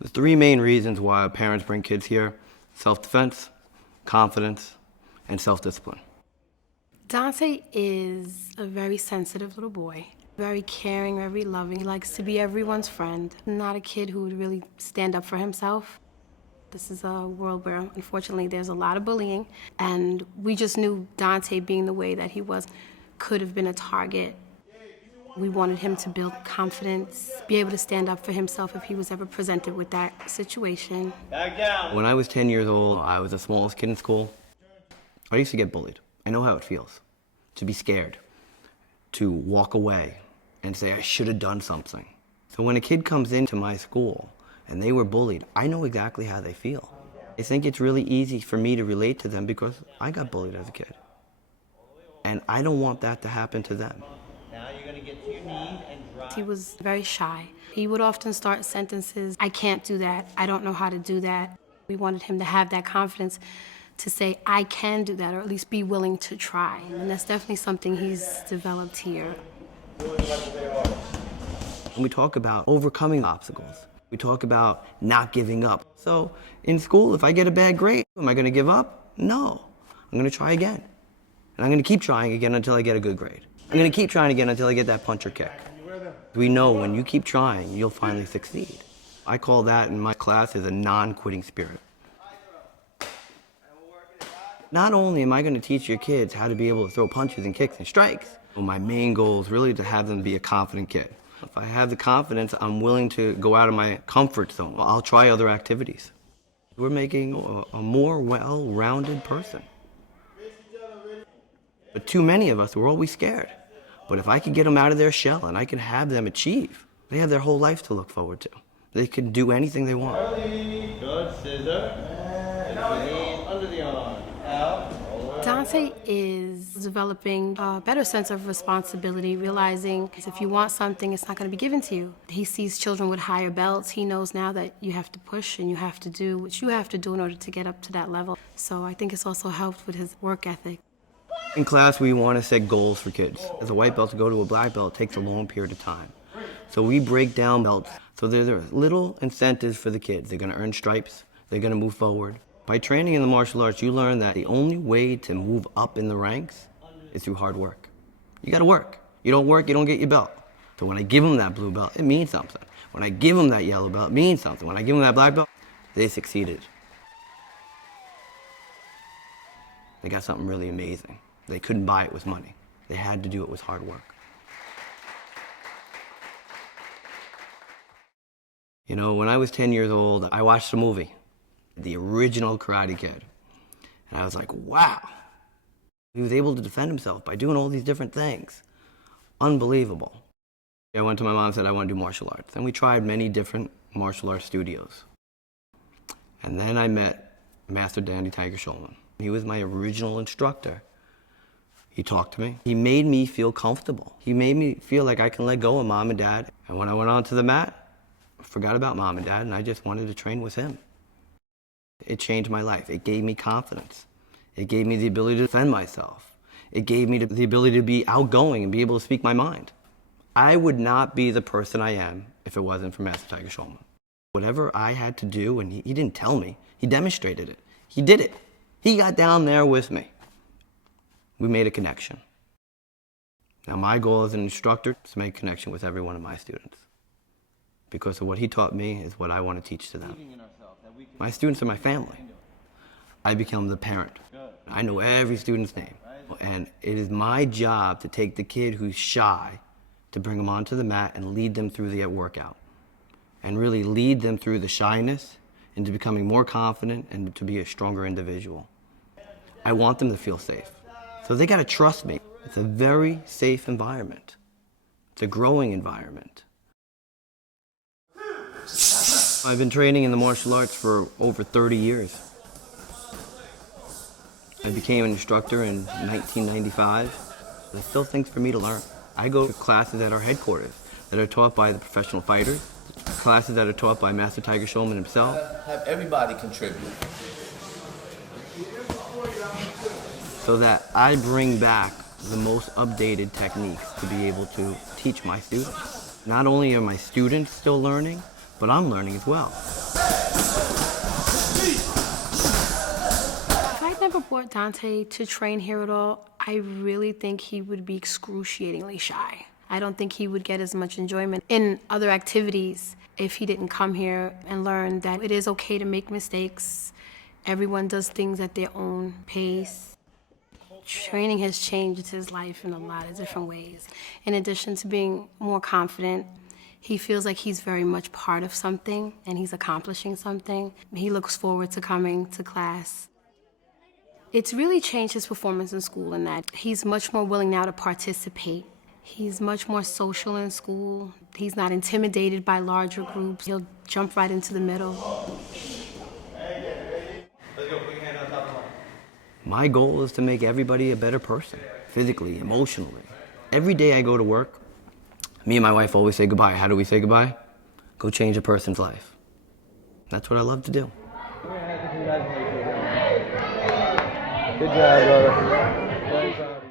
The three main reasons why parents bring kids here: self-defense, confidence, and self-discipline. Dante is a very sensitive little boy, very caring, very loving. He likes to be everyone's friend. Not a kid who would really stand up for himself. This is a world where, unfortunately, there's a lot of bullying, and we just knew Dante, being the way that he was, could have been a target. We wanted him to build confidence, be able to stand up for himself if he was ever presented with that situation. Back down. When I was 10 years old, I was the smallest kid in school. I used to get bullied. I know how it feels to be scared, to walk away and say I should have done something. So when a kid comes into my school and they were bullied, I know exactly how they feel. I think it's really easy for me to relate to them because I got bullied as a kid. And I don't want that to happen to them. Now you're going to get to your knees and drop. He was very shy. He would often start sentences, I can't do that, I don't know how to do that. We wanted him to have that confidence to say, I can do that, or at least be willing to try. And that's definitely something he's developed here. When we talk about overcoming obstacles, we talk about not giving up. So in school, if I get a bad grade, am I going to give up? No. I'm going to try again. And I'm going to keep trying again until I get a good grade. I'm going to keep trying again until I get that punch or kick. We know when you keep trying, you'll finally succeed. I call that in my classes a non-quitting spirit. Not only am I going to teach your kids how to be able to throw punches and kicks and strikes, my main goal is really to have them be a confident kid. If I have the confidence, I'm willing to go out of my comfort zone. I'll try other activities. We're making a more well-rounded person. But too many of us, we're always scared. But if I could get them out of their shell and I can have them achieve, they have their whole life to look forward to. They can do anything they want. Good, scissor. Under the arm. Out. Dante is developing a better sense of responsibility, realizing if you want something, it's not going to be given to you. He sees children with higher belts. He knows now that you have to push and you have to do what you have to do in order to get up to that level. So I think it's also helped with his work ethic. In class, we want to set goals for kids. As a white belt to go to a black belt takes a long period of time. So we break down belts. So there are little incentives for the kids. They're going to earn stripes. They're going to move forward. By training in the martial arts, you learn that the only way to move up in the ranks is through hard work. You got to work. You don't work, you don't get your belt. So when I give them that blue belt, it means something. When I give them that yellow belt, it means something. When I give them that black belt, they succeeded. They got something really amazing. They couldn't buy it with money. They had to do it with hard work. You know, when I was 10 years old, I watched a movie, the original Karate Kid. And I was like, wow. He was able to defend himself by doing all these different things. Unbelievable. I went to my mom and said, I want to do martial arts. And we tried many different martial arts studios. And then I met Master Danny Tiger Schulmann. He was my original instructor. He talked to me. He made me feel comfortable. He made me feel like I can let go of mom and dad. And when I went onto the mat, I forgot about mom and dad, and I just wanted to train with him. It changed my life. It gave me confidence. It gave me the ability to defend myself. It gave me the ability to be outgoing and be able to speak my mind. I would not be the person I am if it wasn't for Master Tiger Schulmann. Whatever I had to do, and he didn't tell me, he demonstrated it. He did it. He got down there with me. We made a connection. Now my goal as an instructor is to make a connection with every one of my students. Because of what he taught me is what I want to teach to them. My students are my family. I become the parent. I know every student's name. And it is my job to take the kid who's shy, to bring them onto the mat and lead them through the workout. And really lead them through the shyness into becoming more confident and to be a stronger individual. I want them to feel safe. So they got to trust me. It's a very safe environment. It's a growing environment. I've been training in the martial arts for over 30 years. I became an instructor in 1995. There's still things for me to learn. I go to classes at our headquarters that are taught by the professional fighters, classes that are taught by Master Tiger Schulmann himself. Have everybody contribute. So that I bring back the most updated techniques to be able to teach my students. Not only are my students still learning, but I'm learning as well. If I'd never brought Dante to train here at all, I really think he would be excruciatingly shy. I don't think he would get as much enjoyment in other activities if he didn't come here and learn that it is okay to make mistakes. Everyone does things at their own pace. Training has changed his life in a lot of different ways. In addition to being more confident, he feels like he's very much part of something and he's accomplishing something. He looks forward to coming to class. It's really changed his performance in school in that he's much more willing now to participate. He's much more social in school. He's not intimidated by larger groups. He'll jump right into the middle. Let's go, put your hand on top of the line. My goal is to make everybody a better person, physically, emotionally. Every day I go to work, me and my wife always say goodbye. How do we say goodbye? Go change a person's life. That's what I love to do. Good job, brother. Very proud.